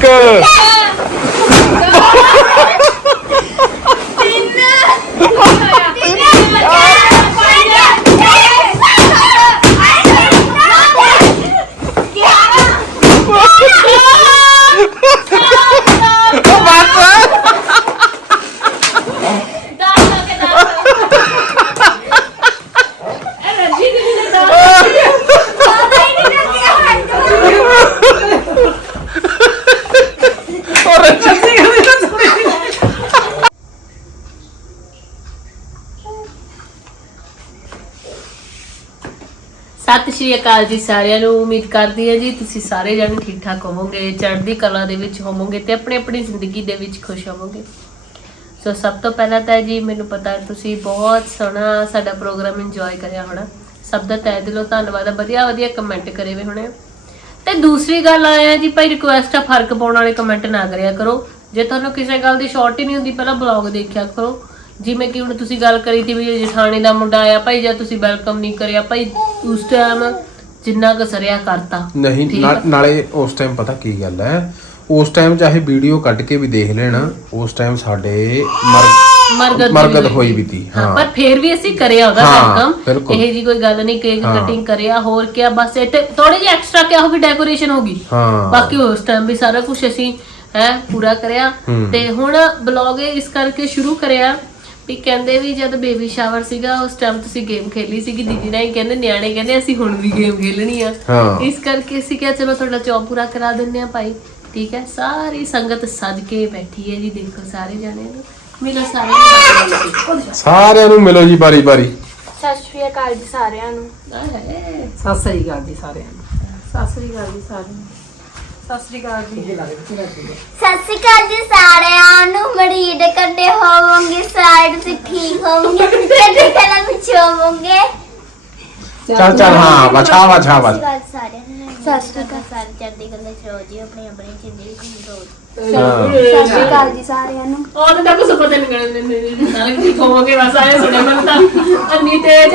Kick! ਸ਼੍ਰੀ ਅਕਾਲ ਜੀ ਸਾਰਿਆਂ ਨੂੰ ਉਮੀਦ ਕਰਦੀ ਹਾਂ ਜੀ ਤੁਸੀਂ ਸਾਰੇ ਜਣੇ ਠੀਕ ਠਾਕ ਹੋਵੋਗੇ, ਚੜ੍ਹਦੀ ਕਲਾ ਦੇ ਵਿੱਚ ਹੋਵੋਗੇ ਤੇ ਆਪਣੀ ਆਪਣੀ ਜ਼ਿੰਦਗੀ ਦੇ ਵਿੱਚ ਖੁਸ਼ ਹੋਵੋਗੇ। ਸੋ ਸਭ ਤੋਂ ਪਹਿਲਾਂ ਤਾਂ ਜੀ ਮੈਨੂੰ ਪਤਾ ਤੁਸੀਂ ਬਹੁਤ ਸੋਹਣਾ ਸਾਡਾ ਪ੍ਰੋਗਰਾਮ ਇੰਜੋਏ ਕਰਿਆ ਹੋਣਾ। ਸਭ ਦਾ ਤਹਿ ਦਿਲੋਂ ਧੰਨਵਾਦ ਆ ਵਧੀਆ ਵਧੀਆ ਕਮੈਂਟ ਕਰੇ ਵੇ ਹੋਣੇ ਆ। ਤੇ ਦੂਸਰੀ ਗੱਲ ਆਇਆ ਜੀ ਭਾਈ ਰਿਕੁਐਸਟ ਆ, ਫ਼ਰਕ ਪਾਉਣ ਵਾਲੇ ਕਮੈਂਟ ਨਾ ਕਰਿਆ ਕਰੋ। ਜੇ ਤੁਹਾਨੂੰ ਕਿਸੇ ਗੱਲ ਦੀ ਸ਼ੌਰਟ ਹੀ ਨਹੀਂ ਹੁੰਦੀ, ਪਹਿਲਾਂ ਬਲੌਗ ਦੇਖਿਆ ਕਰੋ। ਜਿਵੇਂ ਕਿ ਹੁਣ ਤੁਸੀਂ ਗੱਲ ਕਰੀ ਤੀ ਵੀ ਜਠਾਣੀ ਦਾ ਮੁੰਡਾ ਆਇਆ ਭਾਈ ਜੇ ਤੁਸੀਂ ਵੈਲਕਮ ਨਹੀਂ ਕਰਿਆ ਭਾਈ ਉਸ ਟਾਈਮ ਜਿੰਨਾ ਕੁ ਸਰਿਆ ਕਰਤਾ ਨਹੀਂ ਠੀਕ ਨਾ- ਆ। ਨਾਲੇ ਉਸ ਟਾਈਮ ਪਤਾ ਕੀ ਗੱਲ ਹੈ ਉਸ ਟਾਈਮ ਚਾਹੇ ਵੀਡੀਓ ਕੱਢ ਕੇ ਵੀ ਦੇਖ ਲੈਣ ਉਸ ਟਾਈਮ ਸਾਡੇ ਮਰ ਮਰਗਤ ਮਰਗਤ ਹੋਈ ਵੀ ਤੀ ਹਾਂ ਪਰ ਫੇਰ ਵੀ ਅਸੀਂ ਕਰਿਆ ਉਹਦਾ ਹਾਂ, ਵੈਲਕਮ ਬਿਲਕੁਲ। ਇਹ ਜੀ ਕੋਈ ਗੱਲ ਨਹੀਂ ਕੇਕ ਹਾਂ। ਕਟਿੰਗ ਕਰਿਆ ਹੋਰ ਕਿਆ ਬਸ ਇੱਥੇ ਥੋੜੀ ਜਿਹੀ ਐਕਸਟਰਾ ਕਿਆ ਹੋਗੀ ਡੈਕੋਰੇਸ਼ਨ ਹੋਗੀ ਹਾਂ ਬਾਕੀ ਉਸ ਟਾਈਮ ਵੀ ਸਾਰਾ ਕੁਝ ਅਸੀਂ ਹੈ ਪੂਰਾ ਕਰਿਆ ਹੂੰ। ਤੇ ਹੁਣ ਬਲੌਗ ਇਸ ਕਰਕੇ ਸ਼ੁਰੂ ਕਰਿਆ ਵੀ ਕਹਿੰਦੇ ਵੀ ਜਦ ਬੇਬੀ ਸ਼ਾਵਰ ਸੀਗਾ ਉਸ ਟਾਈਮ ਤੁਸੀਂ ਗੇਮ ਖੇਲੀ ਸੀਗੀ। ਦੀਦੀ ਨਾਲ ਹੀ ਕਹਿੰਦੇ ਨਿਆਣੇ ਕਹਿੰਦੇ ਅਸੀਂ ਹੁਣ ਵੀ ਗੇਮ ਖੇਲਣੀ ਆ। ਹਾਂ। ਇਸ ਕਰਕੇ ਅਸੀਂ ਕਿਹਾ ਚਲੋ ਤੁਹਾਡਾ ਚੌਪ ਪੂਰਾ ਕਰਾ ਦਿੰਦੇ ਆ ਭਾਈ। ਠੀਕ ਹੈ ਸਾਰੀ ਸੰਗਤ ਸੱਜ ਕੇ ਬੈਠੀ ਹੈ ਜੀ ਦੇਖੋ ਸਾਰੇ ਜਾਣੇ ਨੂੰ। ਮਿਲੋ ਸਾਰਿਆਂ ਨੂੰ ਸਾਰਿਆਂ ਨੂੰ ਮਿਲੋ ਜੀ ਬਾਰੀ ਬਾਰੀ। ਸਤਿ ਸ਼੍ਰੀ ਅਕਾਲ ਜੀ ਸਾਰਿਆਂ ਨੂੰ। ਆਏ। ਸਤਿ ਸ੍ਰੀ ਅਕਾਲ ਜੀ ਸਾਰਿਆਂ ਨੂੰ। ਸਤਿ ਸ਼੍ਰੀ ਅਕਾਲ ਜੀ ਸਾਰਿਆਂ ਨੂੰ। ਸਤਿ ਸ੍ਰੀ ਅਕਾਲ ਜੀ। ਸਤਿ ਸ਼੍ਰੀ ਅਕਾਲ ਜੀ ਸਾਰਿਆਂ ਨੂੰ ਮਰੀਦ ਕੱਢੇ ਹੋਵੋਗੇ ਸਾਈਡ ਤੇ ਠੀਕ ਹੋਵੋਗੇ ਕੱਢੇ ਕਲਾ ਵਿੱਚ ਹੋਵੋਗੇ। ਚੱਲ ਚੱਲ ਹਾਂ ਬਚਾ ਬਚਾ ਬਸ ਸਾਰਿਆਂ ਨੂੰ ਸਤਿ ਸ਼੍ਰੀ ਅਕਾਲ। ਸਾਰੇ ਚੜ੍ਹਦੀ ਕਲਾ ਚ ਰਹੋ ਜੀ ਆਪਣੀ ਆਪਣੀ ਜ਼ਿੰਦਗੀ ਵਿੱਚ ਰਹੋ ਸਤਿ ਸ਼੍ਰੀ ਅਕਾਲ ਜੀ ਸਾਰਿਆਂ ਨੂੰ। ਉਹਨਾਂ ਦਾ ਕੁਝ ਪਤਾ ਨਹੀਂ ਕਰਨ ਦਿੰਦੇ ਨਾਲ ਕੀ ਕਹੋਗੇ ਬਸ ਆਏ ਸੁਣਿਆ ਮੈਂ ਤਾਂ ਅੰਨੀ ਤੇਜ।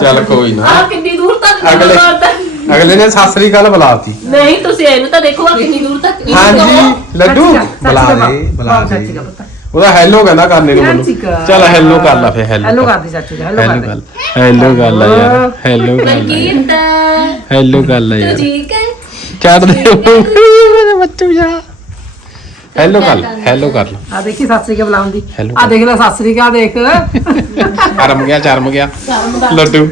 ਚੱਲ ਕੋਈ ਨਾ। ਆ ਕਿੰਨੀ ਦੂਰ ਤੱਕ ਅਗਲੇ- ਮਾਰਦਾ ਅਗਲੇ ਨੇ ਸਤਿ ਸ੍ਰੀ ਅਕਾਲ ਬੁਲਾਤੀ। नहीं ਤੁਸੀਂ ਇਹਨੂੰ ਤਾਂ ਦੇਖੋ ਆ ਕਿੰਨੀ ਦੂਰ ਤੱਕ ਹਾਂਜੀ ਲੱਡੂ? ਬੁਲਾ ਦੇ ਬੁਲਾ ਦੇ। ਉਹਦਾ ਹੈਲੋ ਕਹਿੰਦਾ ਕਰਨੇ ਨੂੰ ਮੈਨੂੰ। ਚੱਲ ਹੈਲੋ ਕਰ ਲਾ ਫੇ ਹੈਲੋ ਹੈਲੋ ਕਰਦੇ ਚਾਚੂ ਜੀ ਹੈਲੋ ਕਰ ਹੈਲੋ ਕਰ ਲਾ ਯਾਰ ਹੈਲੋ ਕਰ ਲਾ। ਹੈਲੋ ਕਰ ਲਾ ਯਾਰ। ਠੀਕ ਹੈ? ਚੜਦੇ ਮੇਰੇ ਬੱਚੂ ਜਾ। ਹੈਲੋ ਕਰ ਹੈਲੋ ਕਰ ਲਾ। ਆ ਦੇਖੀ ਸਤਿ ਸ੍ਰੀ ਅਕਾਲ ਬੁਲਾਉਂਦੀ ਆ ਦੇਖ ਲੈ ਸਤਿ ਸ੍ਰੀ ਅਕਾਲ ਦੇਖ। ਕਰਮ ਗਿਆ ਚਰਮ ਗਿਆ। ਲੱਡੂ।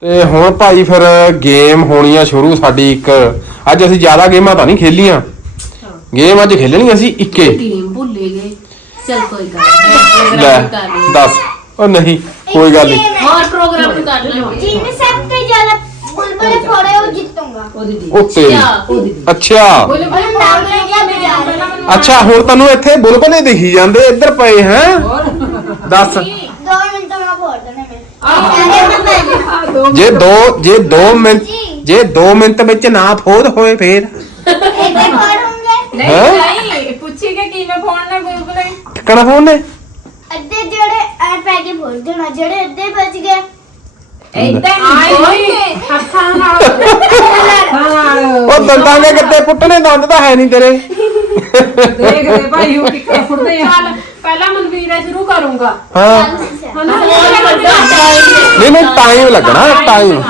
ਤੇ ਹੁਣ ਭਾਈ ਫਿਰ ਗੇਮ ਹੋਣੀ ਆ ਸ਼ੁਰੂ ਸਾਡੀ ਇੱਕ। ਅੱਜ ਅਸੀਂ ਜ਼ਿਆਦਾ ਗੇਮਾਂ ਤਾਂ ਨਹੀਂ ਖੇਲੀਆਂ। ਗੇਮ ਅੱਜ ਖੇਲਣੀ ਅਸੀਂ ਇੱਕੇ। ਟੀਮ ਭੁੱਲੇ ਗਏ। ਚਲ ਕੋਈ ਗੱਲ ਲੈ ਨਹੀਂ ਕਰ ਦੱਸ। ਉਹ ਨਹੀਂ ਕੋਈ ਗੱਲ ਨਹੀਂ ਹੋਰ ਪ੍ਰੋਗਰਾਮ ਕਰ ਲਾਂਗੇ। ਜਿੰਨੇ ਸਭ ਤੋਂ ਜ਼ਿਆਦਾ ਬੁਲਬੁਲ ਫੋੜੇ ਉਹ ਜਿੱਤੂਗਾ। ਉਹ ਤੇਰੀ ਅੱਛਾ ਅੱਛਾ। ਬੋਲੇ ਬੋਲੇ ਨਾਮ ਲੈ ਗਿਆ ਮੇਰਾ ਅੱਛਾ ਹੁਣ ਤੈਨੂੰ ਇੱਥੇ ਬੁਲਬੁਲੇ ਦਿਖੀ ਜਾਂਦੇ ਇੱਧਰ ਪਏ ਹੈ? ਦੱਸ। ਦੋ ਮਿੰਟ। ਮੈਂ ਫੋੜ ਦੇਣੇ ਮੈਂ ਜੇ ਦੋ ਜੇ 2 ਮਿੰਟ ਜੇ 2 ਮਿੰਟ ਵਿੱਚ ਨਾ ਫੋਦ ਹੋਏ ਫੇਰ। ਨਹੀਂ ਪੁੱਛੀ ਕਿ ਕਿਵੇਂ ਫੋਨ ਨੇ? ਅੱਧੇ ਜਿਹੜੇ ਐ ਪੈ ਕੇ ਫੋੜ ਦੇਣਾ ਜਿਹੜੇ ਅੱਧੇ ਬਚ ਗਏ। ਇਦਾਂ ਨਹੀਂ ਹੱਥਾਂ ਨਾਲ। ਉਹ ਦੰਦਾਂ ਦੇ ਕਿੱਤੇ ਪੁੱਟਣੇ ਦੰਦ ਤਾਂ ਹੈ ਨਹੀਂ ਤੇਰੇ। ਦੇਖ ਲੈ ਭਾਈ ਉਹ ਕਿੱਥੇ ਫੁੱਟਦੇ ਆ। ਚੱਲ ਪਹਿਲਾਂ ਮਨਵੀਰ ਸ਼ੁਰੂ ਕਰੂੰਗਾ। ਹਾਂ। ਹਨਾ? ਨਹੀਂ ਨਹੀਂ ਟਾਈਮ ਲੱਗਣਾ ਟਾਈਮ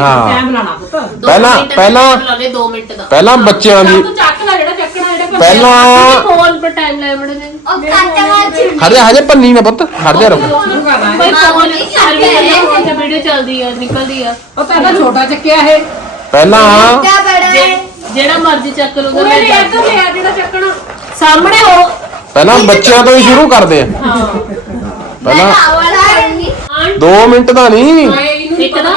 ਹਾਂ। ਟਾਈਮ ਲਾਣਾ ਪੁੱਤ ਪਹਿਲਾਂ- ਪਹਿਲਾਂ- 2 ਮਿੰਟ ਦਾ। ਪਹਿਲਾਂ ਬੱਚਿਆਂ ਦੀ ਤੂੰ ਚੱਕ ਲੈ ਜਿਹੜਾ ਚੱਕਣਾ ਜਿਹੜਾ ਪਹਿਲਾਂ ਫੋਨ ਪਰ ਟਾਈਮ ਲੈ ਮੜੇ ਨੇ। ਉਹ ਕੱਟ ਵਾਲ ਛਿੜ ਹਜੇ ਪੰਨੀ ਨਾ ਪੁੱਤ ਹਟ ਜਾ ਰੁਕ। ਹੈ ਭਾਈ ਫੋਨ ਸਾਰੀ ਵੀਡੀਓ ਚੱਲਦੀ ਆ ਨਿਕਲਦੀ ਆ। ਉਹ ਇਹਦਾ ਛੋਟਾ ਚੱਕਿਆ ਇਹ। ਪਹਿਲਾਂ ਹੈ ਜਿਹੜਾ ਮਰਜ਼ੀ ਚੱਕ ਲੂਗਾ ਮੈਂ ਜਿਹੜਾ ਚੱਕਣਾ। ਸਾਹਮਣੇ ਹੋ। ਪਹਿਲਾਂ ਬੱਚਿਆਂ ਤੋਂ ਹੀ ਸ਼ੁਰੂ ਕਰਦੇ ਆ। ਪਹਿਲਾਂ ਹੈ। 2 ਮਿੰਟ ਦਾ ਨਹੀਂ। ਇੱਕ ਦਾ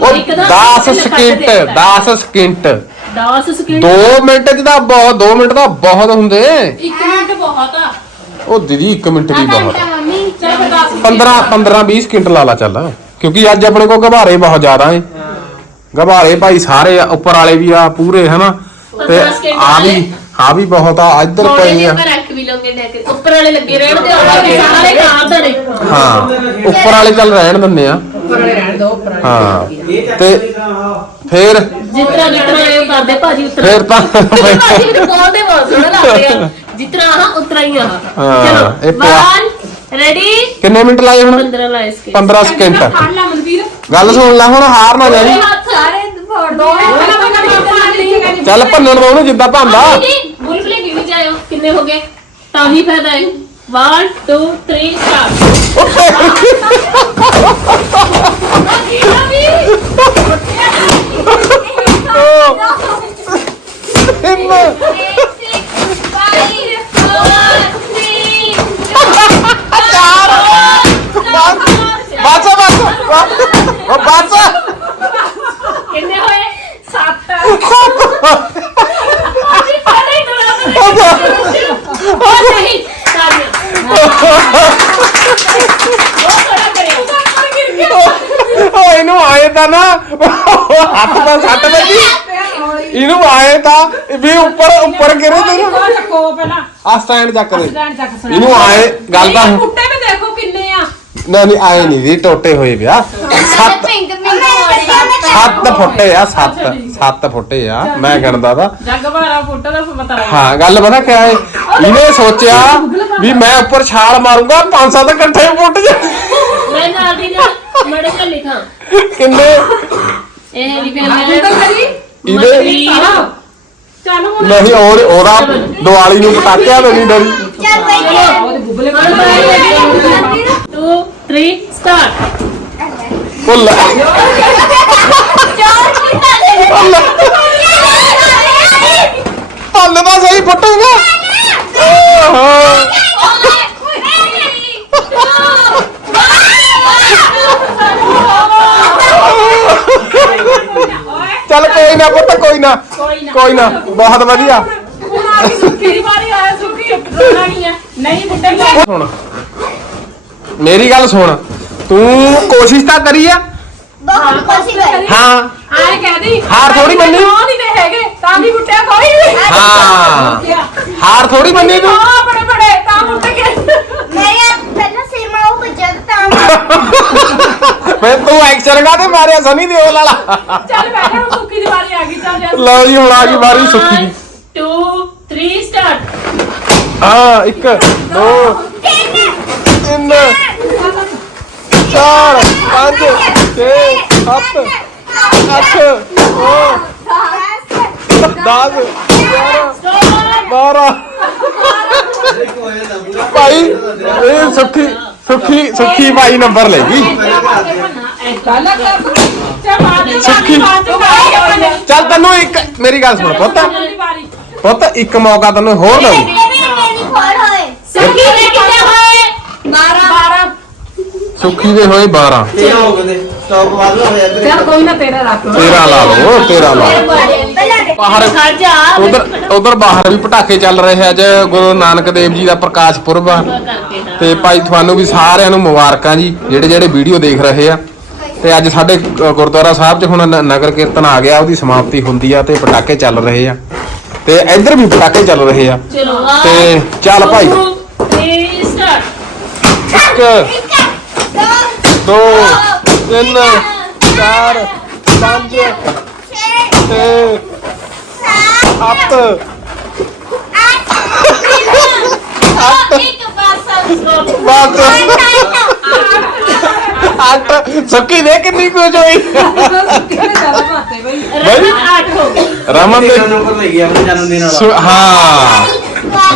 ਉਹ ਇੱਕ ਦਾ 10 ਇੱਕ ਸਕਿੰਟ ਕੱਟ ਦੇ 10 ਸਕਿੰਟ 10 ਸਕਿੰਟ 2 ਮਿੰਟ ਚ ਤਾਂ ਬਹੁਤ 2 ਮਿੰਟ ਤਾਂ ਬਹੁਤ ਹੁੰਦੇ। ਇੱਕ ਮਿੰਟ ਬਹੁਤ ਆ। ਉਹ ਦੀਦੀ 1 ਮਿੰਟ ਵੀ ਬਹੁਤ ਮੰਮੀ। ਚੱਲ ਫਿਰ ਦੱਸ 15 15 20 ਸਕਿੰਟ ਲਾ ਲਾ ਚੱਲ। ਕਿਉਂਕਿ ਅੱਜ ਆਪਣੇ ਕੋਲ ਗਭਾਰੇ ਬਹੁਤ ਜ਼ਿਆਦਾ ਏ ਗਭਾਰੇ ਭਾਈ ਸਾਰੇ ਆ, ਉੱਪਰ ਵਾਲੇ ਵੀ ਆ ਪੂਰੇ ਹਨਾ? ਤੇ 15 ਸਕਿੰਟ ਆ ਵੀ ਵਾਲੇ। ਆ ਵੀ ਬਹੁਤ ਆ ਇੱਧਰ ਜਿਹੇ ਆ। ਮੈਂ ਰੱਖ ਵੀ ਲਵਾਂਗੇ ਡੈਕ ਉੱਪਰ ਵਾਲੇ ਲੱਗੇ ਰਹਿਣ ਤੇ ਉਹ ਸਾਰੇ ਖਾਣ ਦੜੇ ਹਾਂ ਉੱਪਰ ਵਾਲੇ ਚੱਲ ਰਹਿਣ ਦਿੰਦੇ ਆ। ਉੱਪਰ ਵਾਲੇ ਰਹਿਣ ਦੋ ਉੱਪਰ ਵਾਲੇ ਹਾਂ। ਤੇ ਫੇਰ? ਜਿਤਨਾ ਜਿਤਨਾ ਇਹ ਕਰਦੇ ਭਾਜੀ ਉਤਰਾ ਫਿਰ ਤਾਂ ਭਾਜੀ ਬੋਲਦੇ ਬਹੁਤ ਸੋਹਣਾ ਲੱਗਦੇ ਆ। ਜਿਤਨਾ ਆਹ ਉਤਰਾ ਹੀ ਆ। ਹਾਂ, ਇਹ ਚਲੋ ਪਿਆ। 1 ਰੈਡੀ ਕਿੰਨੇ ਮਿੰਟ ਲਾਏ ਹੁਣ? 15 ਲਾਏ ਸਕੇ 15 ਸਕਿੰਟ ਫੜ ਲੈ ਮਨਵੀਰ। ਗੱਲ ਸੁਣ ਲੈ ਹੁਣ ਹਾਰ ਨਾ ਜਾਈ। ਸਾਰੇ ਦੋ ਚੱਲ ਭੰਨਣ ਦੋ ਉਹਨੂੰ ਜਿੱਦਾਂ ਭੰਦਾ। ਭੁੱਲ ਭੁਲੇਖੇ ਵੀ ਜਾਇਓ? ਕਿੰਨੇ ਹੋ ਗਏ? ਤਾਂ ਹੀ ਫਾਇਦਾ ਹੈ। 1 2 3 4 ਹੱਥ ਦਾ ਸੱਟ ਲੱਗੀ ਇਹਨੂੰ ਆਏ ਤਾਂ ਵੀ ਉੱਪਰ ਉੱਪਰ ਗਿਰੇ ਤੇ ਉਹ ਚੱਕੋ ਪਹਿਲਾਂ। ਆ ਸਟੈਂਡ ਚੱਕ ਦੇ। ਸਟੈਂਡ ਚੱਕ ਸੁਣਾ ਇਹਨੂੰ ਆਏ ਗੱਲ ਤਾਂ ਕੁੱਟੇ ਵੀ ਦੇਖੋ ਕਿੰਨੇ ਆ। ਨਾ ਨਹੀਂ ਆਏ ਨਹੀਂ ਵੀ ਟੋਟੇ ਹੋਏ ਵਿਆ ਸੱਤ ਪਿੰਕ ਪਿੰਕ ਸੱਤ ਫੁੱਟੇ ਆ ਸੱਤ ਸੱਤ ਫੁੱਟੇ ਆ ਮੈਂ ਗਿਣਦਾ ਤਾਂ ਜੱਗ ਭਾਰਾ ਫੁੱਟ ਦਾ ਪਤਾ ਲੱਗ ਹਾਂ ਗੱਲ ਪਤਾ ਕਿਆ ਹੈ ਇਹਨੇ ਸੋਚਿਆ ਵੀ ਮੈਂ ਉੱਪਰ ਛਾਲ ਮਾਰੂੰਗਾ ਪੰਜ ਸੱਤ ਇਕੱਠੇ ਫੁੱਟ ਜਾ। ਮੈਂ ਨਾਲ ਦੀ ਨਾਲ ਮੜੇ ਕੇ ਲਿਖਾਂ। ਕਿੰਨੇ ਇਹ ਤੂੰ ਮੈਂ ਤਾਂ ਕਰੀ ਇਹਦੇ ਚੱਲ ਹੁਣ ਨਹੀਂ ਉਹ ਉਹਦਾ ਦੀਵਾਲੀ ਨੂੰ ਪਟਾਕਿਆ ਤਾਂ ਨਹੀਂ ਡਰੀ ਚੱਲ ਬਈ ਉਹਦੇ ਬੁੱਬਲੇ 2 3 ਸਟਾਰਟ ਭੁੱਲ ਭੁੱਲ ਤਾਂ ਸਹੀ ਫੁੱਟੂਗਾ ਓਹੋ ਚੱਲ ਕੋਈ ਨਾ ਪੁੱਤ ਕੋਈ ਨਾ। ਕੋਈ ਨਾ। ਬਹੁਤ ਵਧੀਆ। ਹੁਣ ਆ ਗਈ ਸੁੱਕੀ ਦੀ ਵਾਰੀ ਆਇਆ ਸੁੱਕੀ ਉੱਠਣਾ ਨਹੀਂ ਹੈ। ਨਹੀਂ ਮੁੰਡੇ ਲੈ ਸੁਣ ਮੇਰੀ ਗੱਲ ਸੁਣ ਤੂੰ ਕੋਸ਼ਿਸ਼ ਤਾਂ ਕਰੀ ਆ? ਬਹੁਤ ਖੁਸ਼ੀ ਹੋਈ ਹਾਂ। ਆਏ ਕਹਦੀ ਹਾਰ ਥੋੜੀ ਮੰਨੀ। ਉਹ ਨਹੀਂ ਤੇ ਹੈਗੇ ਤਾਂ ਵੀ ਮੁੱਟਿਆ ਕੋਈ ਨਹੀਂ ਹਾਂ। ਹਾਰ ਥੋੜੀ ਮੰਨੀ ਤੂੰ? ਤਾਂ ਮੁੱਟ ਮੇਰਾ ਪਹਿਲਾਂ ਉਹ ਤਾਂ ਮੈਂ ਤੂੰ ਐਕਸ਼ਨ ਕਾ ਤੇ ਮਾਰਿਆ ਸਨੀ ਦਿਓਲ ਵਾਲਾ। ਚੱਲ ਬੈਠ ਹੁਣ ਸੁੱਕੀ ਦੀ ਵਾਰੀ ਆ ਗਈ ਚੱਲ ਜਾ। ਲਓ ਜੀ ਹੁਣ ਆ ਗਈ ਵਾਰੀ ਸੁੱਖੀ ਦੀ। 2 3 ਸਟਾਰਟ ਹਾਂ ਇੱਕ ਦੋ ਤਿੰਨ। ਚਾਰ ਪੰਜ ਛੇ ਸੱਤ ਅੱਠ ਨੌ ਦਸ। ਬਾਰਾਂ। ਭਾਈ ਇਹ ਸੁੱਖੀ ਸੁੱਖੀ ਸੁੱਖੀ ਭਾਈ ਨੰਬਰ ਲੈ ਗਈ। ਚੱਲ ਤੈਨੂੰ ਇੱਕ ਮੇਰੀ ਗੱਲ ਸੁਣ ਪੁੱਤ। ਪੁੱਤ ਇੱਕ ਮੌਕਾ ਤੈਨੂੰ ਹੋਰ ਦਊਂ। ਮੇਰੀ ਫੋੜ ਹੋਏ ਸੁੱਕੀ ਦੇ ਕਿੰਨੇ ਹੋਏ? 12 ਸੁੱਖੀ ਦੇ ਹੋਏ 12 ਤੇਰਾ ਹੋ ਗਏ ਸਟਾਪ ਹੋਇਆ ਇੱਧਰ। ਚੱਲ ਕੋਈ ਨਾ ਤੇਰਾ ਰੱਖ ਲਓ। 13 ਲਾ ਲਓ 13 ਲਾ ਲਓ। ਬਾਹਰ ਉਧਰ ਉਧਰ ਬਾਹਰ ਵੀ ਪਟਾਕੇ ਚੱਲ ਰਹੇ ਅੱਜ ਗੁਰੂ ਨਾਨਕ ਦੇਵ ਜੀ ਦਾ ਪ੍ਰਕਾਸ਼ ਪੁਰਬ ਆ। ਤੇ ਭਾਈ ਤੁਹਾਨੂੰ ਵੀ ਸਾਰਿਆਂ ਨੂੰ ਮੁਬਾਰਕਾਂ ਜੀ ਜਿਹੜੇ ਜਿਹੜੇ ਵੀਡੀਓ ਦੇਖ ਰਹੇ ਆ। ਤੇ ਅੱਜ ਸਾਡੇ ਗੁਰਦੁਆਰਾ ਸਾਹਿਬ 'ਚ ਹੁਣ ਨਗਰ ਕੀਰਤਨ ਆ ਗਿਆ ਉਹਦੀ ਸਮਾਪਤੀ ਹੁੰਦੀ ਆ ਤੇ ਪਟਾਕੇ ਚੱਲ ਰਹੇ ਆ। ਤੇ ਇੱਧਰ ਵੀ ਪਟਾਕੇ ਚੱਲ ਰਹੇ ਆ। ਤੇ ਚੱਲ ਭਾਈ। 1 2 3 4 5 6 7 ਅੱਤ ਇੱਕ ਪਾਸਾ ਸੋਚ ਬਸ। ਅੱਤ ਸੁੱਕੀ ਦੇ ਕਿੰਨੀ ਕੁਝ ਹੋਈ ਬਈ। ਅੱਠ ਹੋ ਗਈ ਰਮਨ ਦੇ ਨੰਬਰ ਲੈ ਗਿਆ ਆਪਣੇ ਜਨਮ ਦਿਨ ਸੁ- ਹਾਂ।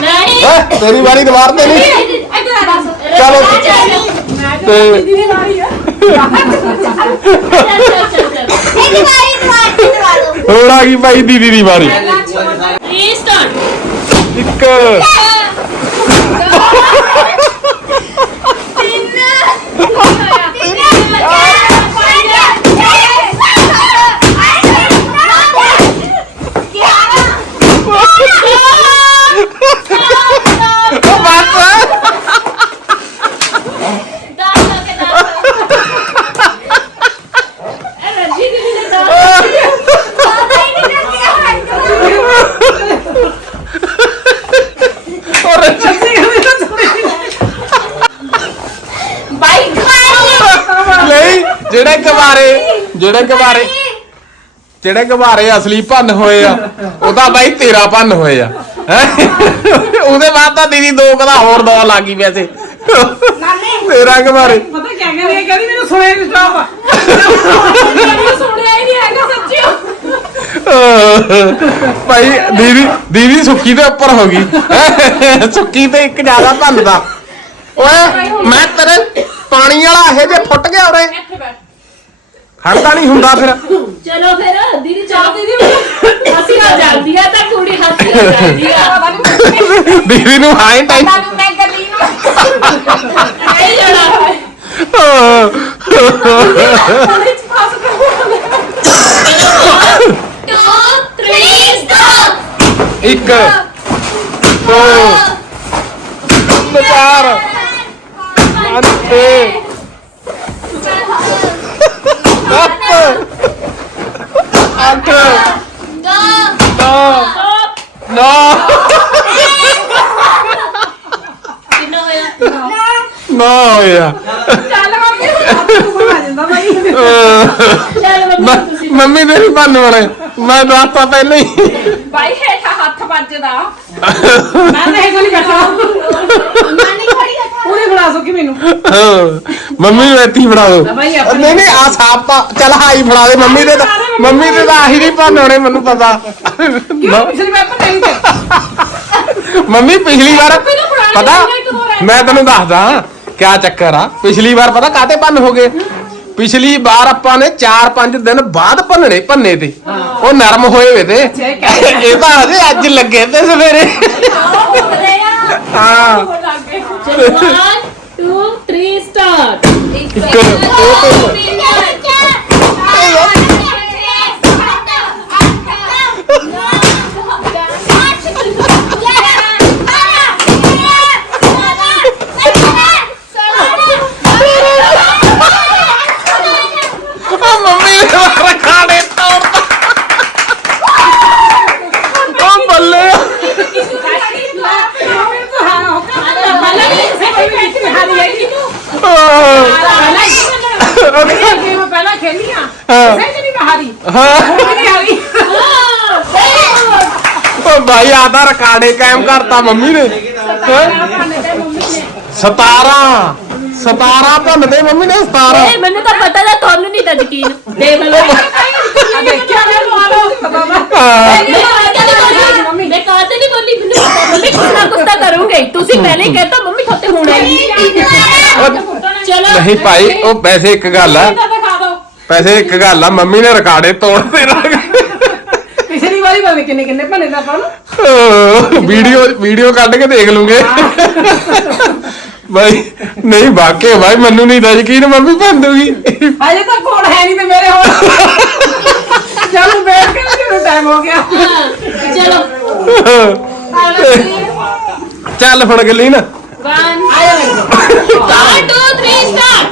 ਨਹੀਂ। ਹੈਂ, ਤੇਰੀ ਵਾਰੀ ਦੀਵਾਰ ਤੇ ਨਹੀਂ। ਇਧਰ ਆ ਦੱਸ ਚਲੋ। ਤੇ ਚੱਲ ਚੱਲ ਚੱਲ ਥੋੜਾ ਕੀ ਭਾਈ ਦੀਦੀ ਦੀ ਵਾਰੀ। 3 ਸਟਾਰਟ ਇੱਕ ਬਸ ਰੱਜੀ ਦੀ ਨੇ ਦੱਸ ਔਰ ਬਾਈਕ ਨਹੀਂ ਜਿਹੜੇ ਕਵਾਰੇ ਜਿਹੜੇ ਕਵਾਰੇ ਜਿਹੜੇ ਗੁਬਾਰੇ ਅਸਲੀ ਭੰਨ ਹੋਏ ਆ ਉਹ ਤਾਂ ਬਾਈ ਤੇਰਾ ਭੰਨ ਹੋਏ ਆ। ਹੈਂ? ਉਹਦੇ ਬਾਅਦ ਤਾਂ ਦੀਦੀ ਦੋ ਕਦਾ ਹੋਰ ਦਵਾ ਲੱਗੀ ਵੈਸੇ। ਤੇਰਾ ਗੁਬਾਰੇ ਪਤਾ ਕੀ ਕਹਿੰਦੀ ਹੈ? ਕਹਿੰਦੀ ਮੈਨੂੰ ਸੁਣਿਆ ਨਹੀਂ ਸਟਾਪ ਮੈਨੂੰ ਸੁਣਿਆ ਹੀ ਨਹੀਂ ਹੈਗਾ ਸੱਚੀ। ਭਾਈ ਦੀਦੀ ਦੀਦੀ ਸੁੱਕੀ ਦੇ ਉੱਪਰ ਹੋ ਗਈ। ਹੈਂ? ਸੁੱਕੀ ਤੇ ਇੱਕ ਜ਼ਿਆਦਾ ਭੰਨਦਾ ਓਏ ਮੈਂ ਤੇਰੇ ਪਾਣੀ ਵਾਲਾ ਇਹ ਜੇ ਫੁੱਟ ਗਿਆ ਉਰੇ। ਇੱਥੇ ਬੈਠ। ਖੜਦਾ ਨਹੀਂ ਹੁੰਦਾ ਫਿਰ। ਚਲੋ ਫਿਰ ਦੀਦੀ ਚਾਹ ਦੀਦੀ ਅਸੀਂ ਆ ਜਾਂਦੀ ਆ ਤਾਂ ਕੁੜੀ ਹੱਥੀ ਆ ਜਾਂਦੀ ਆ। ਦੀਦੀ ਨੂੰ ਹਾਈ ਟਾਈਮ ਤੁਹਾਨੂੰ ਮੈਂ ਗਲੀ ਨੂੰ ਇਹ ਜਣਾ ਟੂ ਥ੍ਰੀ ਸਟਾਪ ਇੱਕ ਦੋ ਚਾਰ ਪੰਜ ਛੇ ਸੱਤ ਅੱਠ ਦੋ ਨੌ ਨੌ ਕਿੰਨਾ ਹੋਇਆ ਨੌ ਹੋਇਆ। ਚੱਲ ਮੰਮੀ ਹੱਥ ਨੂੰ ਆ ਜਾਂਦਾ ਬਾਈ ਚੱਲ ਮੰਮੀ ਮ- ਤੁਸੀਂ ਮੰਮੀ ਦੇ ਨਹੀਂ ਬੰਨ ਵਾਲੇ ਮੈਂ ਦੱਸਤਾ ਪਹਿਲਾਂ ਹੀ। ਬਾਈ ਹੇਠਾਂ ਹੱਥ ਵੱਜਦਾ। ਮੈਂ ਨਹੀਂ ਕੋਈ ਬੈਠਾ। ਖੜੀ ਪੂਰੀ ਬਣਾ ਸਕੀ ਮੈਨੂੰ। ਹਾਂ, ਮੰਮੀ ਨੂੰ ਇੱਥੇ ਹੀ ਫੜਾ ਦੋ। ਬਾਈ ਆਪਣੀ- ਨਹੀਂ ਨਹੀਂ ਆ ਸਾਪ ਤਾਂ ਚੱਲ ਹਾਈ ਫੜਾ ਦੇ। ਮੰਮੀ ਦੇ ਤਾਂ ਮੰਮੀ ਦੇ ਤਾਂ ਆਹੀ ਨਹੀਂ ਭੰਨ ਹੋਣੇ ਮੈਨੂੰ ਪਤਾ। ਕਿਉਂ? ਪਿਛਲੀ ਵਾਰ ਤਾਂ ਨਹੀਂ ਤੇ ਮੰਮੀ ਪਿਛਲੀ ਵਾਰ ਪਤਾ। ਮੈਂ ਤੈਨੂੰ ਦੱਸਦਾ। ਕਿਆ ਚੱਕਰ ਆ? ਪਿਛਲੀ ਵਾਰ ਪਤਾ ਕਾਤੇ ਭੰਨ ਹੋ ਗਏ? ਪਿਛਲੀ ਵਾਰ ਆਪਾਂ ਨੇ 4-5 ਦਿਨ ਬਾਅਦ ਭੰਨਣੇ ਭੰਨੇ ਤੇ। ਉਹ ਨਰਮ ਹੋਏ ਵੇ ਤੇ। ਇਹ ਤਾਂ ਹਜੇ ਅੱਜ ਲੱਗੇ ਤੇ ਸਵੇਰੇ। ਹਾਂ। ਚਲੋ 1 2 3 ਸਟਾਰਟ ਇੱਕ ਦੋ ਤਿੰਨ ਉਹ ਮੰਮੀ ਨੇ ਮਾਰ ਖਾਣੇ ਤੋੜਤਾ ਉਹ ਬੱਲੇ ਮੈਨੂੰ ਤਾਂ ਹਾਂ ਹੋ ਪਹਿਲਾਂ ਵੀ ਕਿਸੇ ਕੋਈ ਵੀ ਵਿੱਚ ਹਾਰੀ ਹੈਗੀ ਹਾਂ ਇਹ ਗੇਮ ਪਹਿਲਾਂ ਖੇਲੀਆਂ ਹਾਂ। ਕਿਸੇ ਨਹੀਂ ਮੈਂ ਹਾਰੀ ਹਾਂ ਹੁਣ ਨਹੀਂ ਹਾਰੀ ਉਹ ਭਾਈ ਆਦਾ ਰਿਕਾਰਡੇ ਕਾਇਮ ਕਰਤਾ ਮੰਮੀ ਨੇ। ਹੈਂ? ਭਾਣੇ ਤੇ ਮੰਮੀ ਨੇ। 17 17 ਭੰਨਦੇ ਮੰਮੀ ਨੇ 17 ਇਹ ਮੈਨੂੰ ਤਾਂ ਪਤਾ ਨਾ ਤੁਹਾਨੂੰ ਨਹੀਂ ਤਾਂ ਯਕੀਨ। ਦੇਖ ਲਓ। ਹਾਂ। ਮੈਂ ਨਹੀਂ ਬੋਲੀ? ਮੈਨੂੰ ਪਤਾ ਮੰਮੀ ਤਾਂ ਕਰੂੰਗੇ। ਤੁਸੀਂ ਪਹਿਲੇ ਹੀ ਕਹਿਤਾ ਮੰਮੀ ਥੋਤੇ ਹੋਣਾ ਹੀ ਚਲੋ। ਨਹੀਂ ਭਾਈ ਉਹ ਪੈਸੇ ਇੱਕ ਗੱਲ ਆ। ਤਾਂ ਦਿਖਾ ਦਿਓ। ਪੈਸੇ ਇੱਕ ਗੱਲ ਆ ਮੰਮੀ ਨੇ ਰਿਕਾਰਡੇ ਤੋੜਦੇ ਰਹੇ ਪਿਛਲੀ ਵਾਰੀ ਪਤਾ ਨੀ ਕਿੰਨੇ ਕਿੰਨੇ ਭੰਨੇ ਦਾ ਆਪਾਂ ਨੂੰ ਵੀਡੀਓ ਵੀਡੀਓ ਕੱਢ ਕੇ ਦੇਖ ਲੂੰਗੇ। ਭਾਈ ਨਹੀਂ ਵਾਕਿਆ ਭਾਈ ਮੈਨੂੰ ਨਹੀਂ ਤਾਂ ਯਕੀਨ ਮੰਮੀ ਭੰਦੂਗੀ ਹਜੇ ਤਾਂ ਕੋਲ ਹੈ ਨਹੀਂ ਤੇ ਮੇਰੇ ਹੁਣ ਚੱਲ ਬੈਠ ਕੇ ਜਦੋਂ ਟਾਈਮ ਹੋ ਗਿਆ। ਚਲੋ। ਚੱਲ ਹੁਣ ਗੱਲੀ ਨਾ। 1 2 3 ਸਟਾਰਟ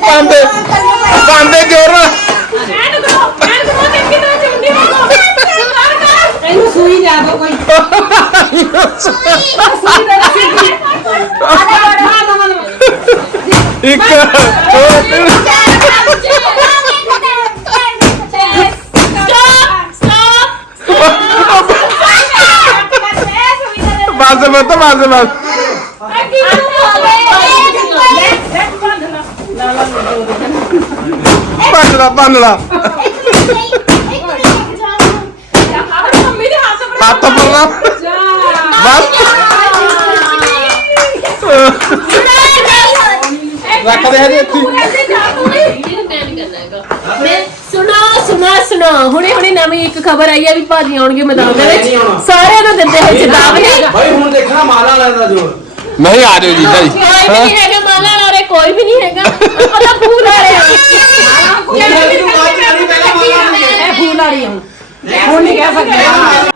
ਪਾਂਦੇ ਪਾਂਦੇ ਜ਼ੋਰ ਨਾਲ ਐਨ ਕਰੋ ਐਨ ਕਰੋ ਤੇ ਕਿਤੇ ਚੁੰਡੀ ਮਾਰੋ ਕਰ ਕਰ ਇਹਨੂੰ ਸੂਈ ਲਿਆ ਦੋ ਕੋਈ ਸੂਈ ਦੇ ਰੱਸੀ ਇੱਕ ਦੋ ਤਿੰਨ ਬਸ ਬਸ ਬਸ ਬਸ। ਭੰਨ ਲਾ ਭੰਨ ਲਾ ਮੰਮੀ ਦੇ ਹੱਥ ਪਰਨਾ ਬਸ ਰੱਖ ਦੇ ਹਜੇ ਇੱਥੇ ਸੁਣੋ ਸੁਣੋ ਸੁਣੋ। ਹੁਣੇ ਹੁਣੇ ਨਵੀਂ ਇੱਕ ਖਬਰ ਆਈ ਹੈ ਵੀ ਭਾਜੀ ਆਉਣਗੇ ਮੈਦਾਨ ਦੇ ਵਿੱਚ। ਸਾਰਿਆਂ ਨੂੰ ਦਿੰਦੇ ਹੋਏ ਚੇਤਾਵਨੀ ਭਾਈ ਹੁਣ ਦੇਖਣਾ ਮਾਲਾ ਲੈਂਦਾ ਜੋਰ। ਨਹੀਂ ਆ ਜਾਓ ਜੀ ਭਾਈ। ਕੋਈ ਵੀ ਨਹੀਂ ਹੈਗਾ ਮਾਲਾ ਲਾਰੇ ਕੋਈ ਵੀ ਨਹੀਂ ਹੈਗਾ। ਉਹਦਾ ਪੂਰਾ ਰਿਹਾ। ਜਿਹੜੀ ਤੂੰ ਬਾਤ ਕਰਨੀ ਪਹਿਲਾਂ ਮਾਲਾ ਨੂੰ। ਇਹ ਫੂਲ ਵਾਲੀ ਹੁਣ। ਹੁਣ ਨਹੀਂ ਕਹਿ ਸਕਦੇ।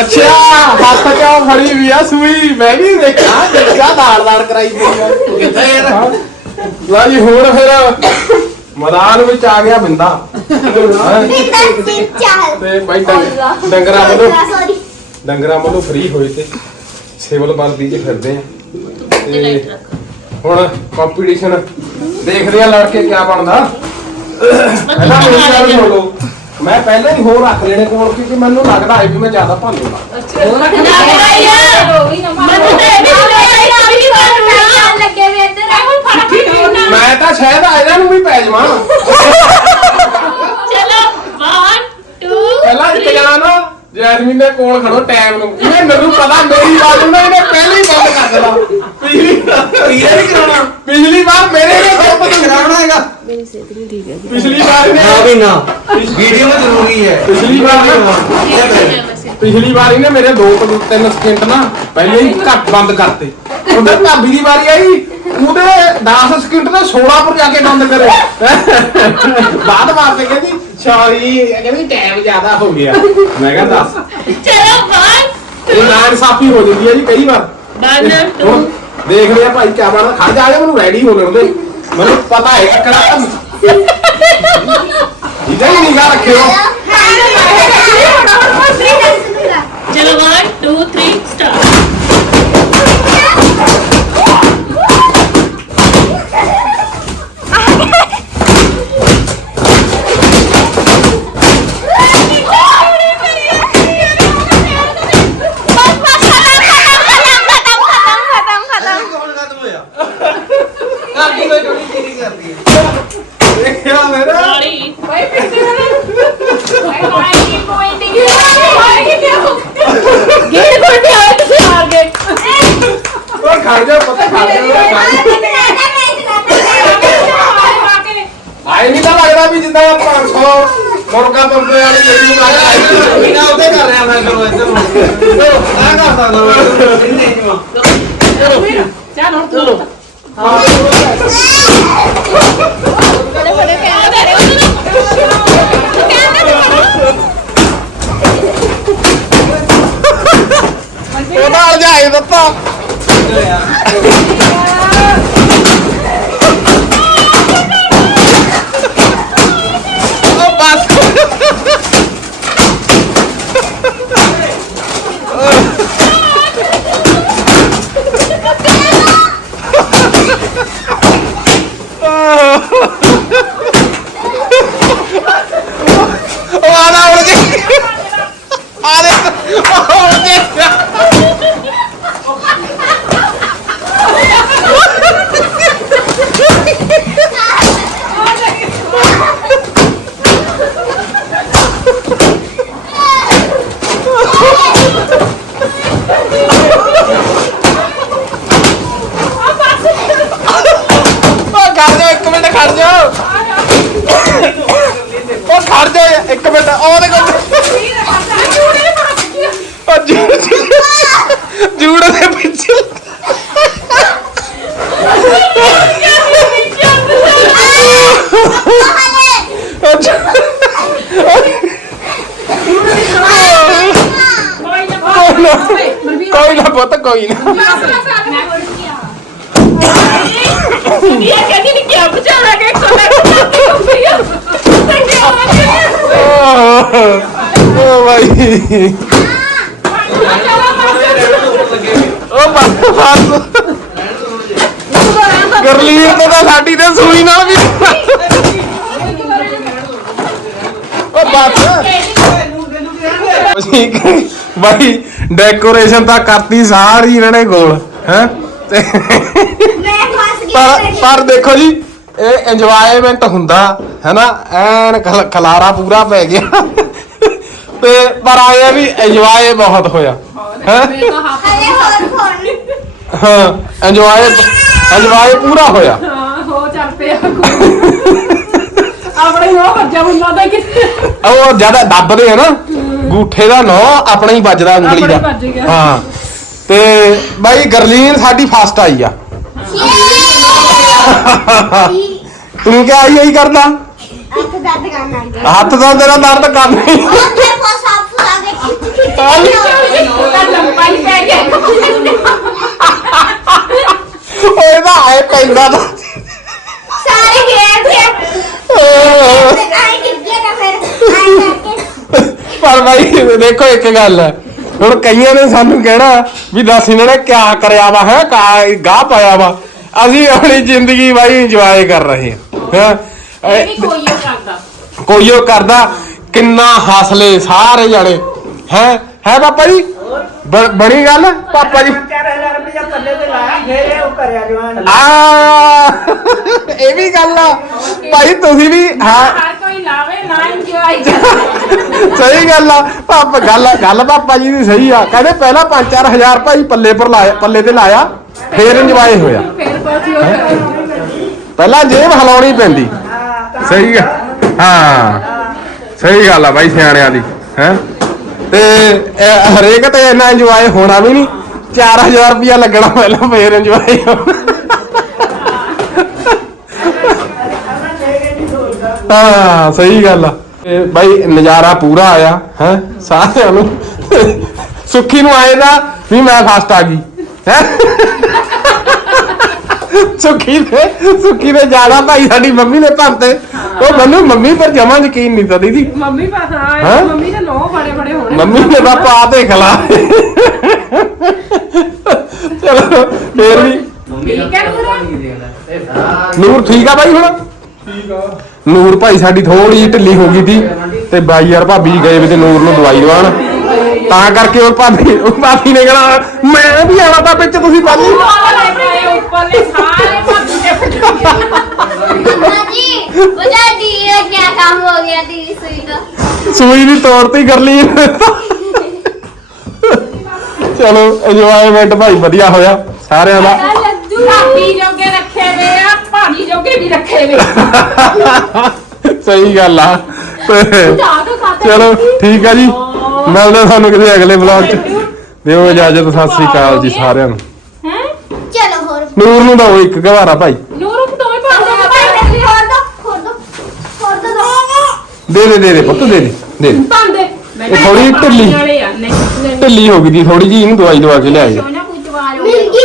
ਅੱਛਾ ਉਹ ਫੜੀ ਵੀ ਆ ਸੂਈ? ਮੈਂ ਵੀ ਦੇਖਿਆ ਜਿੱਕਾ ਦਾੜ ਦਾੜ ਕਰਾਈ ਗਈ ਆ। ਕਿੱਥੇ ਯਾਰ ਲਾ ਜੀ ਹੁਣ ਫਿਰ ਮੈਦਾਨ ਵਿੱਚ ਆ ਗਿਆ ਬਿੰਦਾ। ਤੇ ਬਾਈ ਡੰਗ- ਡੰਗਰਾਂ ਵੱਲੋਂ ਸੌਰੀ ਡੰਗਰਾਂ ਵੱਲੋਂ ਫ੍ਰੀ ਹੋਏ ਤੇ ਸਿਵਲ ਵਰਦੀ 'ਚ ਫਿਰਦੇ ਆ। ਤੇ ਹੁਣ ਕੰਪੀਟੀਸ਼ਨ ਦੇਖਦੇ ਆ ਲੜ ਕੇ ਕੀ ਬਣਦਾ ਪਹਿਲਾਂ ਮੇਰੀ ਗੱਲ ਸੁਣ ਲਓ। ਮੈਂ ਪਹਿਲਾਂ ਹੀ ਹੋਰ ਰੱਖ ਲੈਣੇ ਕੋਲ ਕਿਉਂਕਿ ਮੈਨੂੰ ਲੱਗਦਾ ਹੈ ਵੀ ਮੈਂ ਜ਼ਿਆਦਾ ਇੱਧਰ। ਮੈਂ ਤਾਂ ਸ਼ਾਇਦ ਆ ਇਹਨਾਂ ਨੂੰ ਵੀ ਪੈ ਜਾਵਾਂ। ਚਲੋ 1 2 ਪਹਿਲਾਂ ਇੱਕ ਜਣਾ ਨਾ ਜੈਸਮੀਨ ਦੇ ਕੋਲ ਖੜੋ ਟਾਈਮ ਨੂੰ। ਇਹ ਮੈਨੂੰ ਪਤਾ ਮੇਰੀ ਆਵਾਜ਼ ਨੂੰ ਨਾ ਇਹਨੇ ਪਹਿਲਾਂ ਹੀ ਬੰਦ ਕਰ ਦੇਣਾ। ਪਿਛਲੀ ਇਹ ਨਹੀਂ ਕਰਾਉਣਾ ਪਿਛਲੀ ਵਾਰ ਮੇਰੇ ਨੇ ਚੁੱਪ ਤੋਂ ਕਰਾਉਣਾ ਹੈਗਾ। ਪਿਛਲੀ ਵਾਰ ਨਾ ਇਹਨੇ ਵੀ ਨਾ। ਵੀਡੀਓ ਵਿੱਚ ਜ਼ਰੂਰੀ ਹੈ। ਪਿਛਲੀ ਵਾਰ ਨਾ ਪਿਛਲੀ ਵਾਰ ਇਹਨੇ ਮੇਰੇ 2 3 ਸਕਿੰਟ ਨਾ ਪਹਿਲੇ ਹੀ ਘੱਟ ਬੰਦ ਕਰਤੇ। ਉਹਦੇ ਭਾਬੀ ਦੀ ਵਾਰੀ ਆਈ ਉਹਦੇ 10 ਸਕਿੰਟ ਤੇ 16 ਪਰ ਜਾ ਕੇ ਬੰਦ ਕਰੇ। ਬਾਅਦ ਮਾਰ ਕੇ ਕਹਿੰਦੀ ਸੌਰੀ ਕਹਿੰਦੀ ਟਾਈਮ ਜ਼ਿਆਦਾ ਹੋ ਗਿਆ। ਮੈਂ ਕਿਹਾ ਦੱਸ। ਚਲੋ 1 ਇਹ ਨਾ ਇਨਸਾਫੀ ਹੋ ਜਾਂਦੀ ਹੈ ਜੀ ਕਈ ਵਾਰ। 1 2 ਹੁਣ ਦੇਖਦੇ ਆ ਭਾਈ ਕਿਆ ਬਣਦਾ ਖੜ ਜਾ ਜਾ ਮੈਨੂੰ ਰੈਡੀ ਹੋ ਲੈਣ ਦੇ। ਮੈਨੂੰ ਪਤਾ ਹੈ ਕਿਹੜਾ ਇਹਦਾ ਹੀ ਨਿਗਾਹ ਰੱਖਿਓ। ਚਲੋ 1 2 3 ਸਟਾਰਟ ਕੌਣ ਖਤਮ ਹੋਇਆ ਕਰਦੀ ਕੋਈ ਟੋਲੀ ਤੇਰੀ ਕਰਦੀ ਹੈ ਦੇਖਿਆ ਮੇਰਾ ਸੌਰੀ ਗੇਟ ਖੋਲਦੇ ਆਏ ਤੁਸੀਂ ਹਾਰ ਗਏ ਉਹ ਖੜ ਜਾ ਪਤਾ ਖੜ ਜਾ। ਆਈ ਨਹੀਂ ਤਾਂ ਲੱਗਦਾ ਵੀ ਜਿੱਦਾਂ 500 ਮੁਰਗਾ ਪੰਪੇ ਵਾਲੀ ਜਿਹੜੀ ਮਾਰ ਆਈ ਬਿਨਾ ਉਹਦੇ ਕਰ ਰਿਹਾ ਮੈਂ ਕਰੋ ਇੱਧਰ ਨੂੰ। ਨਾ ਕਰ ਸਕਦਾ ਮੈਂ। ਇੰਨੇ ਹੀ ਵਾਂ। ਚੱਲ। ਹੁਣ ਤੂੰ ਉਹਦਾ ਅਲਝਾਈ ਦਿੱਤਾ ਉਹ ਬਸ ਉਹ ਆਦਾ ਉੜ ਗਈ ਆਦੇ ਉੜ ਗਈ ਉਹ ਖੜ ਜਾ ਇੱਕ ਮਿੰਟ ਖੜ ਜਾ ਉਹ ਖੜ ਜਾ ਇੱਕ ਮਿੰਟ। ਉਹ ਦੇਖੋ ਉਹ ਜੂੜ ਦੇ ਪਿੱਛੇ। ਕੋਈ ਨਾ ਪੁੱਤ ਕੋਈ ਨਾ ਇਹ ਕਹਿੰਦੀ ਨਹੀਂ ਕਿਆ ਬਚਾਣਾ ਕਿ ਕੋਲ ਓ ਭਾਈ ਬਸ ਬਸ। ਗਰਲੀਨ ਤੇ ਤਾਂ ਸਾਡੀ ਤੇ ਸੂਈ ਨਾਲ ਵੀ ਓ ਬਸ। ਅਸੀਂ ਭਾਈ ਡੈਕੋਰੇਸ਼ਨ ਤਾਂ ਕਰਤੀ ਸਾਰੀ ਇਹਨਾਂ ਨੇ ਗੋਲ ਹੈ? ਪਰ ਪਰ ਦੇਖੋ ਜੀ, ਇਹ ਇੰਜੋਇਮੈਂਟ ਹੁੰਦਾ, ਹੈਨਾ? ਐਨ ਖਲਾਰਾ ਪੂਰਾ ਪੈ ਗਿਆ। ਤੇ ਪਰ ਆਇਆ ਵੀ ਇੰਜੋਏ ਬਹੁਤ ਹੋਇਆ। ਹੈ? ਹਾਂ ਇੰਜੋਏ ਇੰਜੋਏ ਪੂਰਾ ਹੋਇਆ। ਹਾਂ ਹੋ ਚੱਲ ਪਿਆ ਆਪਣੇ ਉਹ ਦਾ ਜ਼ਿਆਦਾ ਦੱਬਦੇ ਆ ਨਾ ਗੂਠੇ ਦਾ ਨੋ ਆਪਣਾ ਹੀ ਵੱਜਦਾ ਉਂਗਲੀ ਆਪਣਾ ਦਾ ਹੀ ਵੱਜ ਗਿਆ। ਹਾਂ। ਤੇ ਬਾਈ ਗਰਲੀਨ ਸਾਡੀ ਫਸਟ ਆਈ ਆ। ਤੂੰ ਕਿਆ ਆਈ ਆਈ ਕਰਦਾ ਹੱਥ ਦਾ ਤੇਰਾ ਦਰਦ ਕਰਨਾ ਹੀ ਉਹ ਦੇਖੋ ਸਾਫ਼ ਲਾ ਕੇ ਖਿੱਚ ਖਿੱਚ ਤਾਂ ਲੰਬਾ ਹੀ ਪੈ ਗਿਆ। ਓਏ ਦਾ ਆਏ ਪੈਂਦਾ ਤਾਂ। ਸਾਰੇ ਗਏ ਥੇ ਆਈ ਕਿੱਥੇ ਨਾ ਫਿਰ। ਆਈ ਕਰਕੇ। ਪਰ ਭਾਈ ਦੇਖੋ ਇੱਕ ਗੱਲ। ਹੈ ਹੁਣ ਕਈਆਂ ਨੇ ਸਾਨੂੰ ਕਹਿਣਾ ਵੀ ਦੱਸ ਇਹਨਾਂ ਨੇ ਕਿਆ ਕਰਿਆ ਵਾ ਹੈ? ਕਾ ਗਾਹ ਪਾਇਆ ਵਾ। ਅਸੀਂ ਆਪਣੀ ਜ਼ਿੰਦਗੀ ਬਾਈ ਇੰਜੋਏ ਕਰ ਰਹੇ ਹਾਂ ਹੈਂ? ਇਹ ਵੀ ਕੋਈ ਉਹ ਕਰਦਾ। ਕੋਈ ਉਹ ਕਰਦਾ ਕਿੰਨਾ ਹੱਸਲੇ ਸਾਰੇ ਜਾਣੇ। ਹੈ ਹੈ ਪਾਪਾ ਜੀ? ਬ- ਬਣੀ ਗੱਲ? ਪਾਪਾ ਜੀ? 4000 ਰੁਪਇਆ ਪੱਲੇ ਤੇ ਲਾਇਆ ਫੇਰ ਇਹ ਉਹ ਕਰਿਆ ਜਵਾਨ। ਆ ਇਹ ਵੀ ਗੱਲ ਆ। ਭਾਈ ਤੁਸੀਂ ਵੀ ਹਾਂ। ਹਰ ਕੋਈ ਲਾਵੇ ਨਾ ਇੰਜੋਏ ਕਰੇ। ਸਹੀ ਗੱਲ ਆ। ਪਾਪਾ ਗੱਲ ਗੱਲ ਪਾਪਾ ਜੀ ਦੀ ਸਹੀ ਆ। ਕਹਿੰਦੇ ਪਹਿਲਾਂ 5-4000 ਭਾਈ ਪੱਲੇ ਪਰ ਲਾਇਆ ਪੱਲੇ ਤੇ ਲਾਇਆ ਫੇਰ ਇੰਜੋਏ ਹੋਇਆ। ਫਿਰ ਬਾਅਦ ਉਹ ਕਰੇ ਪਹਿਲਾਂ ਜੇਬ ਹਿਲਾਉਣੀ ਪੈਂਦੀ। ਸਹੀ ਆ। ਹਾਂ। ਸਹੀ ਗੱਲ ਆ ਬਾਈ ਸਿਆਣਿਆਂ ਦੀ, ਹੈ? ਤੇ ਇਹ ਹਰੇਕ ਤੇ ਇੰਨਾ ਇੰਜੋਏ ਹੋਣਾ ਵੀ ਨਹੀਂ। 4000 ਰੁਪਇਆ ਲੱਗਣਾ ਪਹਿਲਾਂ, ਫੇਰ ਇੰਜੋਏ ਹਾਂ, ਸਹੀ ਗੱਲ ਆ। ਤੇ ਬਾਈ, ਨਜ਼ਾਰਾ ਪੂਰਾ ਆਇਆ, ਹੈ? ਸਾਰਿਆਂ ਨੂੰ। ਸੁੱਖੀ ਨੂੰ ਆਏ ਦਾ ਵੀ ਮੈਂ ਫਸਟ ਆ ਗਈ, ਹੈ? ਸੁੱਖੀ ਨੇ ਸੁੱਖੀ ਨੇ ਜ਼ਿਆਦਾ ਭਾਈ ਸਾਡੀ ਮੰਮੀ ਨੇ ਭੰਤੇ ਉਹ ਮੈਨੂੰ ਮੰਮੀ ਪਰ ਜਮਾ ਯਕੀਨ ਨਹੀਂ ਤਾਂ ਦੀਦੀ ਮੰਮੀ ਪਾਸ ਹੈਂ? ਹਾਂ? ਮੰਮੀ ਦੇ ਨੌ ਬੜੇ ਬੜੇ ਹੋਣੇ। ਮੰਮੀ ਨੇ ਤਾਂ ਪਾ ਤੇ ਖਲਾ ਚਲੋ ਫੇਰ ਵੀ। ਠੀਕ ਹੈ ਨੂਰ? ਠੀਕ ਆ ਬਾਈ ਹੁਣ? ਠੀਕ ਆ। ਨੂਰ ਭਾਈ ਸਾਡੀ ਥੋੜੀ ਜਿਹੀ ਢਿੱਲੀ ਹੋ ਗਈ ਸੀ। ਤੇ ਬਾਈ ਯਾਰ ਭਾਬੀ ਜੀ ਗਏ ਵੀ ਤੇ ਨੂਰ ਨੂੰ ਦਵਾਈ ਦਵਾਣ। ਤਾਂ ਕਰਕੇ ਉਹ ਭਾਬੀ ਉਹ ਭਾਬੀ ਨੇ ਕਹਣਾ ਮੈਂ ਵੀ ਆਣਾ ਤਾਂ ਵਿੱਚ ਤੁਸੀਂ ਭਾਬੀ ਉੱਪਰਲੇ ਦੀ ਤੌਰ ਤੇ ਕਰ ਲਈ ਚਲੋ ਇੰਜੋਇਮੈਂਟ ਭਾਈ ਵਧੀਆ ਹੋਇਆ ਸਾਰਿਆਂ ਦਾ। ਭਾਬੀ ਜੋਗੇ ਰੱਖੇ ਵੇ ਆ ਭਾਜੀ ਜੋਗੇ ਵੀ ਰੱਖੇ ਵੇ ਸਹੀ ਗੱਲ ਆ। ਚਲੋ ਠੀਕ ਆ ਜੀ। ਮਿਲਦੇ ਸਾਨੂੰ ਕਿਸੇ ਅਗਲੇ ਵਲੌਗ 'ਚ। ਦਿਓ ਇਜਾਜ਼ਤ ਸਤਿ ਸ੍ਰੀ ਅਕਾਲ ਜੀ ਸਾਰਿਆਂ ਨੂੰ। ਹੈ? ਚਲੋ ਹੋਰ। ਨੂਰ ਨੂੰ ਦੋ ਇੱਕ ਘਵਾਰਾ ਭਾਈ। ਨੂਰ ਨੂੰ ਦੋਵੇਂ ਪਾ ਦੋ ਭਾਈ ਹੋਰ ਦੋ ਹੋਰ ਦੋ ਹੋਰ ਦੋ। ਦੇ ਦੇ ਦੇ ਦੇ ਪੁੱਤ ਦੇ ਦੇ ਦੇ ਦੇ। ਥੋੜੀ ਢਿੱਲੀ ਢਿੱਲੀ ਹੋ ਗਈ ਦੀ ਥੋੜੀ ਜੀ ਇਹਨੂੰ ਦਵਾਈ ਦਵਾ ਕੇ ਲੈ ਲਿਆਏ